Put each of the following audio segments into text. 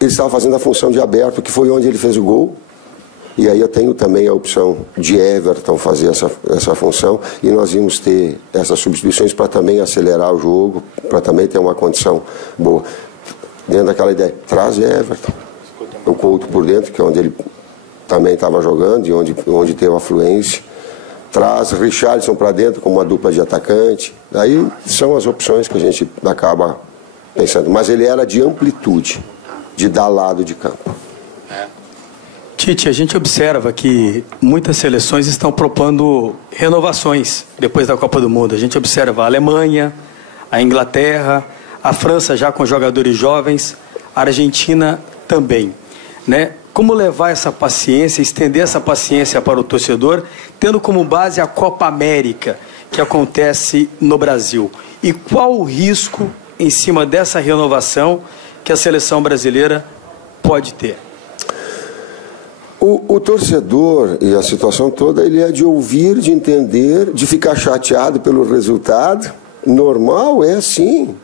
ele estava fazendo a função de aberto, que foi onde ele fez o gol. E aí eu tenho também a opção de Everton fazer essa função, e nós íamos ter essas substituições para também acelerar o jogo, para também ter uma condição boa. Dentro daquela ideia, traz Everton, o Couto por dentro, que é onde ele também estava jogando e onde teve afluência. Traz Richarlison para dentro como uma dupla de atacante. Aí são as opções que a gente acaba pensando. Mas ele era de amplitude, de dar lado de campo. Tite, a gente observa que muitas seleções estão propondo renovações depois da Copa do Mundo. A gente observa a Alemanha, a Inglaterra, a França já com jogadores jovens, a Argentina também, né? Como levar essa paciência, estender essa paciência para o torcedor, tendo como base a Copa América, que acontece no Brasil? E qual o risco em cima dessa renovação que a seleção brasileira pode ter? O torcedor e a situação toda, ele é de ouvir, de entender, de ficar chateado pelo resultado. Normal, é assim.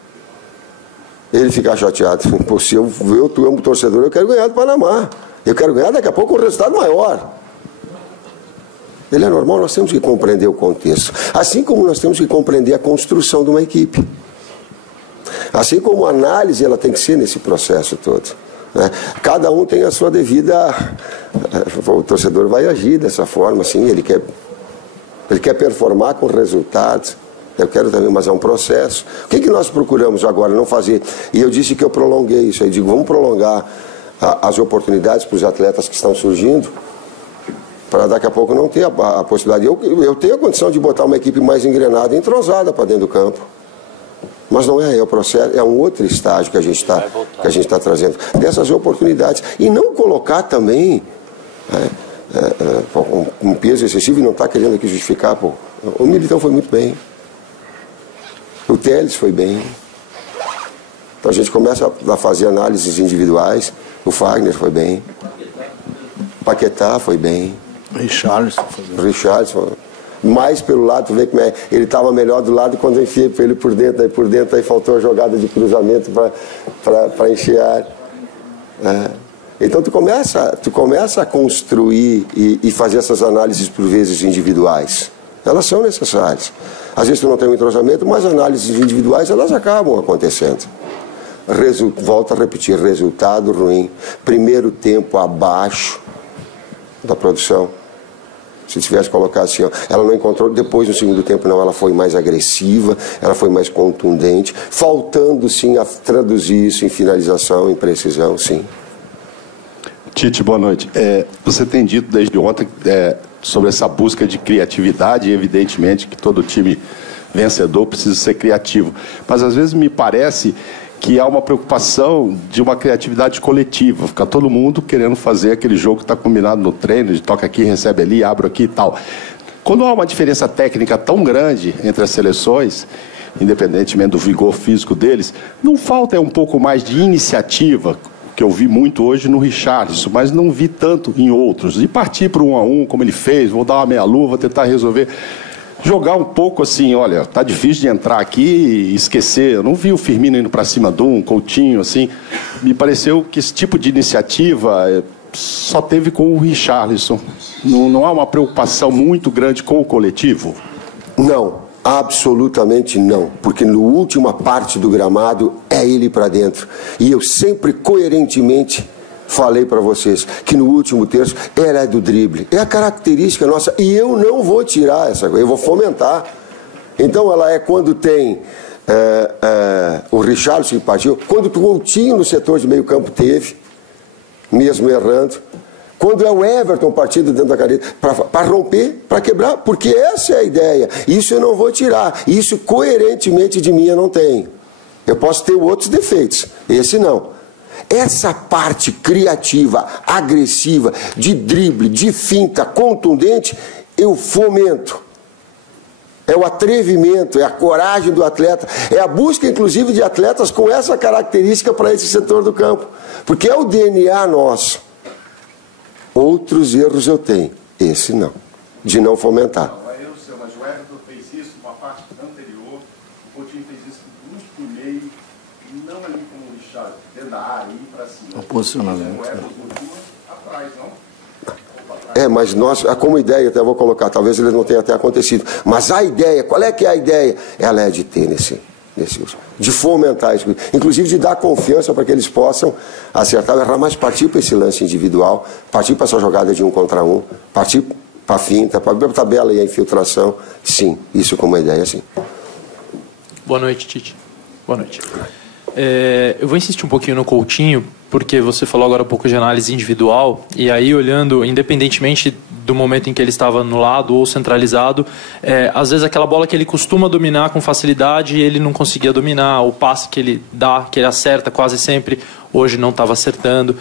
Ele ficar chateado. Pô, se eu amo o torcedor, eu quero ganhar do Panamá. Eu quero ganhar daqui a pouco um resultado maior. Ele é normal, nós temos que compreender o contexto. Assim como nós temos que compreender a construção de uma equipe. Assim como a análise ela tem que ser nesse processo todo. Né? Cada um tem a sua devida... O torcedor vai agir dessa forma, assim, ele quer performar com resultados. Eu quero também, mas é um processo. O que nós procuramos agora? Não fazer. E eu disse que eu prolonguei isso aí. Digo, vamos prolongar as oportunidades para os atletas que estão surgindo, para daqui a pouco não ter a possibilidade. Eu tenho a condição de botar uma equipe mais engrenada, entrosada para dentro do campo. Mas não é o processo, é um outro estágio que a gente está trazendo. Dessas oportunidades. E não colocar também um peso excessivo e não está querendo aqui justificar. Pô. O Militão foi muito bem. O Telles foi bem. Então a gente começa a fazer análises individuais. O Fagner foi bem. O Paquetá foi bem. Richarlison foi bem. Richarlison. Mais pelo lado, tu vê como é. Ele estava melhor do lado quando eu enfiei para ele por dentro, aí faltou a jogada de cruzamento para encher a área. Então tu começa a construir e fazer essas análises por vezes individuais. Elas são necessárias. Às vezes tu não tem um entrosamento, mas análises individuais elas acabam acontecendo. Volto a repetir, resultado ruim. Primeiro tempo abaixo da produção. Se tivesse colocado assim, ó, ela não encontrou, depois no segundo tempo não, ela foi mais agressiva, ela foi mais contundente, faltando sim a traduzir isso em finalização, em precisão, sim. Tite, boa noite. Você tem dito desde ontem sobre essa busca de criatividade, e evidentemente que todo time vencedor precisa ser criativo, mas às vezes me parece que há uma preocupação de uma criatividade coletiva, fica todo mundo querendo fazer aquele jogo que está combinado no treino, de toca aqui, recebe ali, abro aqui e tal. Quando há uma diferença técnica tão grande entre as seleções, independentemente do vigor físico deles, não falta um pouco mais de iniciativa, que eu vi muito hoje no Richarlison, mas não vi tanto em outros, e partir para 1 a 1, como ele fez, vou dar uma meia-lua, vou tentar resolver... Jogar um pouco assim, olha, tá difícil de entrar aqui e esquecer. Eu não vi o Firmino indo para cima de um, Coutinho, assim. Me pareceu que esse tipo de iniciativa só teve com o Richarlison. Não há uma preocupação muito grande com o coletivo? Não, absolutamente não. Porque na última parte do gramado é ele para dentro. E eu sempre, coerentemente... falei para vocês que no último terço ela é do drible. É a característica nossa. E eu não vou tirar essa coisa, eu vou fomentar. Então ela é quando tem o Richarlison que partiu, quando o Coutinho no setor de meio campo teve, mesmo errando. Quando é o Everton partido dentro da careta, para romper, para quebrar, porque essa é a ideia. Isso eu não vou tirar. Isso coerentemente de mim eu não tenho. Eu posso ter outros defeitos, esse não. Essa parte criativa, agressiva, de drible, de finta, contundente, eu fomento. É o atrevimento, é a coragem do atleta, é a busca, inclusive, de atletas com essa característica para esse setor do campo. Porque é o DNA nosso. Outros erros eu tenho, esse não, de não fomentar. Mas o Everton fez isso numa parte anterior, o Coutinho fez isso muito por meio, não ali como o O posicionamento. Mas nós, como ideia, até vou colocar, talvez ele não tenha até acontecido, mas a ideia, qual é que é a ideia? Ela é de ter nesse uso, de fomentar isso, inclusive de dar confiança para que eles possam acertar, errar, mas partir para esse lance individual, partir para essa jogada de 1 contra 1, partir para a finta, para a tabela e a infiltração, sim, isso como ideia, sim. Boa noite, Tite. Boa noite. Eu vou insistir um pouquinho no Coutinho, porque você falou agora um pouco de análise individual, e aí olhando, independentemente do momento em que ele estava anulado ou centralizado, às vezes aquela bola que ele costuma dominar com facilidade, ele não conseguia dominar, o passe que ele dá, que ele acerta quase sempre, hoje não estava acertando.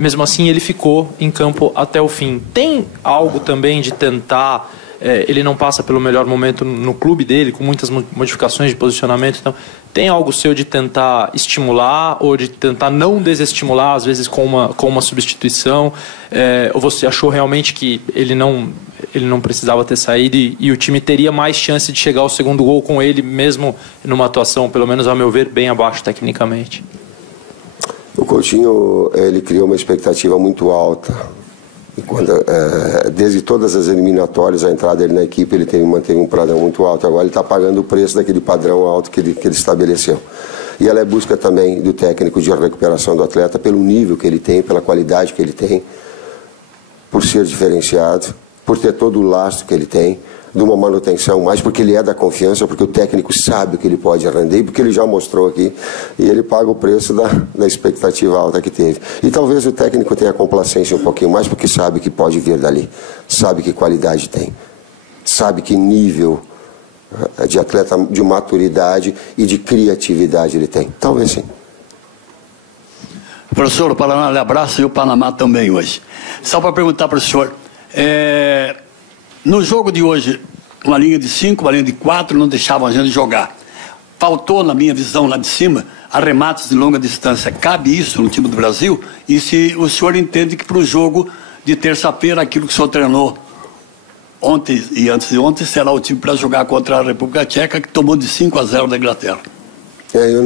Mesmo assim, ele ficou em campo até o fim. Tem algo também de tentar... ele não passa pelo melhor momento no clube dele, com muitas modificações de posicionamento. Então, tem algo seu de tentar estimular ou de tentar não desestimular, às vezes com uma substituição? Ou você achou realmente que ele não precisava ter saído e o time teria mais chance de chegar ao segundo gol com ele, mesmo numa atuação, pelo menos ao meu ver, bem abaixo tecnicamente? O Coutinho, ele criou uma expectativa muito alta. E desde todas as eliminatórias, a entrada dele na equipe, ele manteve um padrão muito alto. Agora ele está pagando o preço daquele padrão alto que ele estabeleceu. E ela é busca também do técnico de recuperação do atleta pelo nível que ele tem, pela qualidade que ele tem, por ser diferenciado, por ter todo o lastro que ele tem, de uma manutenção mais, porque ele é da confiança, porque o técnico sabe o que ele pode render, porque ele já mostrou aqui, e ele paga o preço da expectativa alta que teve. E talvez o técnico tenha complacência um pouquinho mais, porque sabe que pode vir dali, sabe que qualidade tem, sabe que nível de atleta, de maturidade e de criatividade ele tem. Talvez sim. Professor, o Paraná lhe abraça e o Panamá também hoje. Só para perguntar para o senhor, no jogo de hoje, uma linha de 5, uma linha de 4 não deixavam a gente jogar. Faltou, na minha visão lá de cima, arremates de longa distância. Cabe isso no time do Brasil? E se o senhor entende que para o jogo de terça-feira, aquilo que o senhor treinou ontem e antes de ontem, será o time para jogar contra a República Tcheca, que tomou de 5-0 da Inglaterra? Eu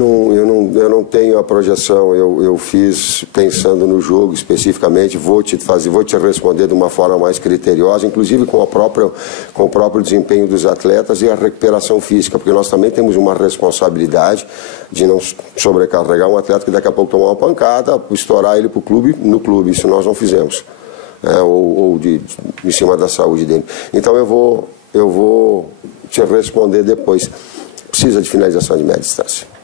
não tenho a projeção, eu fiz pensando no jogo especificamente, vou te responder de uma forma mais criteriosa, inclusive com o próprio desempenho dos atletas e a recuperação física, porque nós também temos uma responsabilidade de não sobrecarregar um atleta que daqui a pouco tomar uma pancada, estourar ele no clube, isso nós não fizemos, ou em cima da saúde dele. Então eu vou te responder depois. Precisa de finalização de média distância.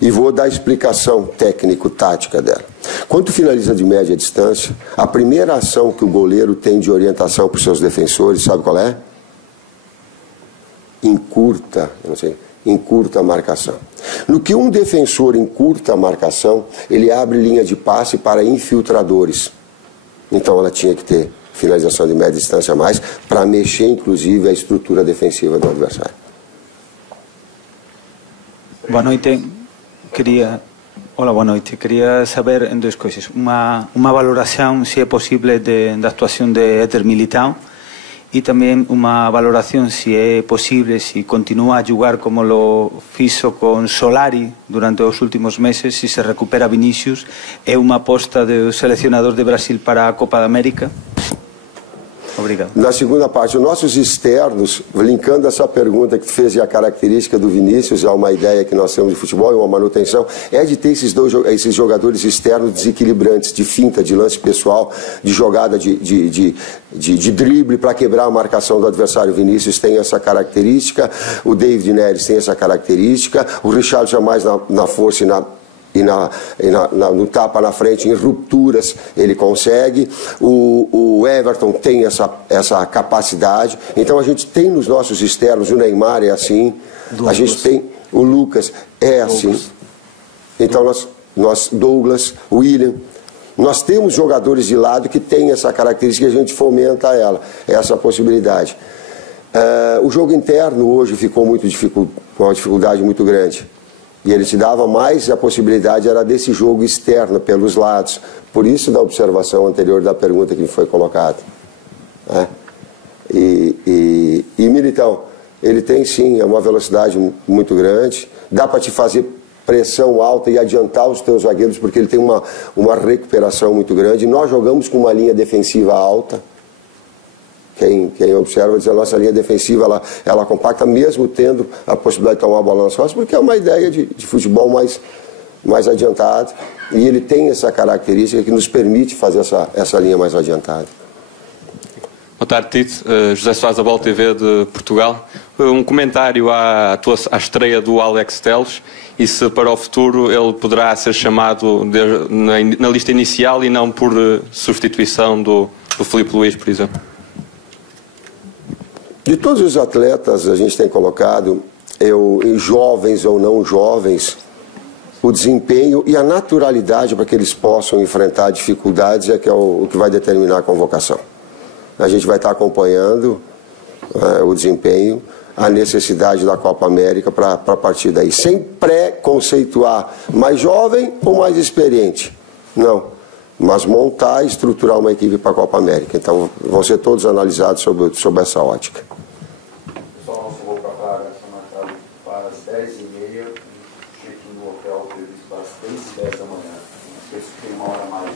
E vou dar a explicação técnico-tática dela. Quando finaliza de média distância, a primeira ação que o goleiro tem de orientação para os seus defensores, sabe qual é? Encurta a marcação. No que um defensor encurta a marcação, ele abre linha de passe para infiltradores. Então ela tinha que ter finalização de média distância a mais para mexer, inclusive, a estrutura defensiva do adversário. Boa noite. Queria saber em duas coisas. Uma valoração, se é possível, da atuação de Éder Militão e também uma valoração, se é possível, se continua a jogar como lo fizo com Solari durante os últimos meses, se recupera Vinícius, é uma aposta do selecionador de Brasil para a Copa da América? Obrigado. Na segunda parte, os nossos externos, linkando essa pergunta que tu fez e a característica do Vinícius, é uma ideia que nós temos de futebol e uma manutenção, é de ter esses jogadores externos desequilibrantes, de finta, de lance pessoal, de jogada de drible para quebrar a marcação do adversário. O Vinícius tem essa característica, o David Neres tem essa característica, o Richarlison mais na força e no tapa na frente, em rupturas, ele consegue. O Everton tem essa capacidade. Então a gente tem nos nossos externos, o Neymar é assim, Douglas. A gente tem o Lucas, é assim. Então nós Douglas, William, nós temos jogadores de lado que têm essa característica e a gente fomenta essa possibilidade. O jogo interno hoje ficou com uma dificuldade muito grande. E ele te dava mais, a possibilidade era desse jogo externo, pelos lados. Por isso da observação anterior da pergunta que me foi colocada. E Militão, ele tem sim uma velocidade muito grande, dá para te fazer pressão alta e adiantar os teus zagueiros, porque ele tem uma recuperação muito grande. Nós jogamos com uma linha defensiva alta. Quem observa diz, a nossa linha defensiva ela compacta, mesmo tendo a possibilidade de tomar a bola nas costas, porque é uma ideia de futebol mais adiantado, e ele tem essa característica que nos permite fazer essa linha mais adiantada. Boa tarde, Tite. José Soares, da Bola TV de Portugal. Um comentário à estreia do Alex Telles e se para o futuro ele poderá ser chamado na lista inicial e não por substituição do Filipe Luís, por exemplo. De todos os atletas a gente tem colocado, jovens ou não jovens, o desempenho e a naturalidade para que eles possam enfrentar dificuldades é o que vai determinar a convocação. A gente vai estar acompanhando o desempenho, a necessidade da Copa América para partir daí, sem pré-conceituar mais jovem ou mais experiente, não, mas montar e estruturar uma equipe para a Copa América. Então vão ser todos analisados sob essa ótica. Pessoal, nosso voo para Praga está marcado para as 10h30, check-in no hotel previsto para as 3h10 da manhã. Não sei se tem uma hora mais.